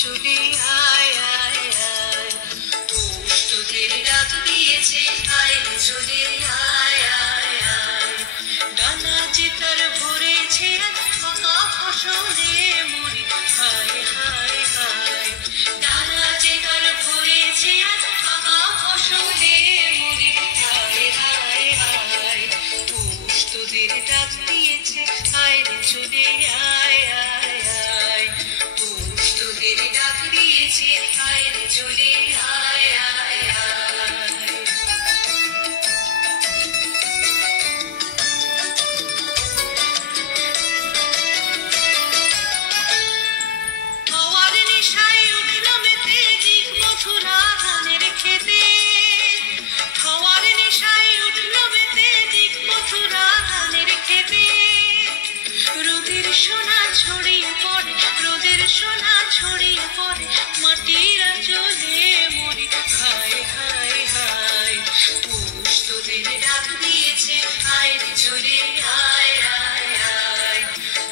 চলে আয় আয় আয়, পৌষ তোদের ডাক দিয়েছে, আয় রে চলে আয় আয় আয়। ডানা যে তার ভরেছে ফাঁকা ফসলে মরি, হায় হায় হায়। ডানা যে তার ভরেছে ফাঁকা ফসলে মরি, হায় হায় হায়। পৌষ তোদের ডাক দিয়েছে, আয় রে চলে আয় আয় আয়। পৌষ তোদের ডাক দিয়েছে, আয় রে চলে আয় আয় আয়। হাওয়ার নেশায় উঠল মেতে দিক মথুরা ধানের খেতে। হাওয়ার নেশায় উঠল মেতে দিক মথুরা ধানের খেতে। রোদের সোনা ছড়িয়ে পড়ে, রোদের সোনা ছড়িয়ে পড়ে, মাটির আঁচলে মরি, হায় হায় হায়। পৌষ তোদের ডাক দিয়েছে, আয় রে চলে আয় আয় আয়।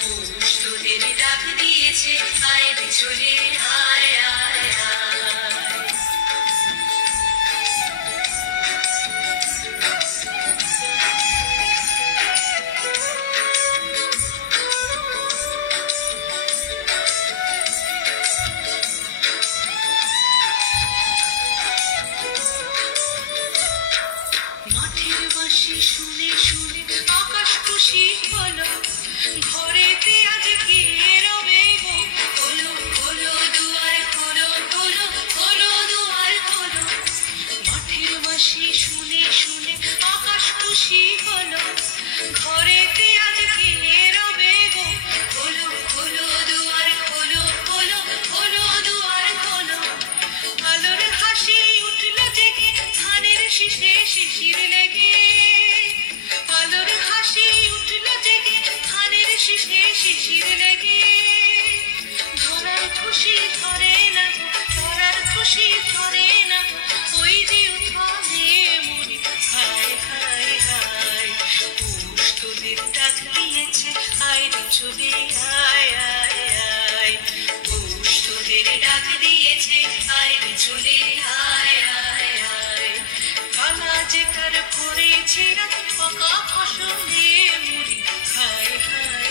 পৌষ তোদের ডাক দিয়েছে, আয় রে চলে আয় আয় আয়। মাঠের বাঁশি শুনে শুনে আকাশ খুশি হলো, ঘরেতে আজ কে রবে গো, খোলো খোলো দুয়ার খোলো, খোলো খোলো দুয়ার খোলো। মাঠের বাঁশি শুনে শুনে আকাশ খুশি হলো, ঘরেতে আজ কে রবে গো, খোলো খোলো দুয়ার খোলো, খোলো খোলো দুয়ার খোলো। আলোর হাসি উঠল জেগে ধানের শীষে শিশির লেগে। আলোর হাসি উঠল জেগে ধানের শীষে শিশির লেগে। ধরার খুশি ধরে না গো, ধরার খুশি ধরে না গো, ওই যে উঠানে মরি, হায় হায় হায়। পৌষ তোদের ডাক দিয়েছে, আয় রে চলে আয় আয় আয়। পৌষ তোদের ডাক দিয়েছে, আয় রে চলে আয় আয় আয়। কালা যে তার ভরেছে ফাঁকা ফসলে মরি, হায় হায়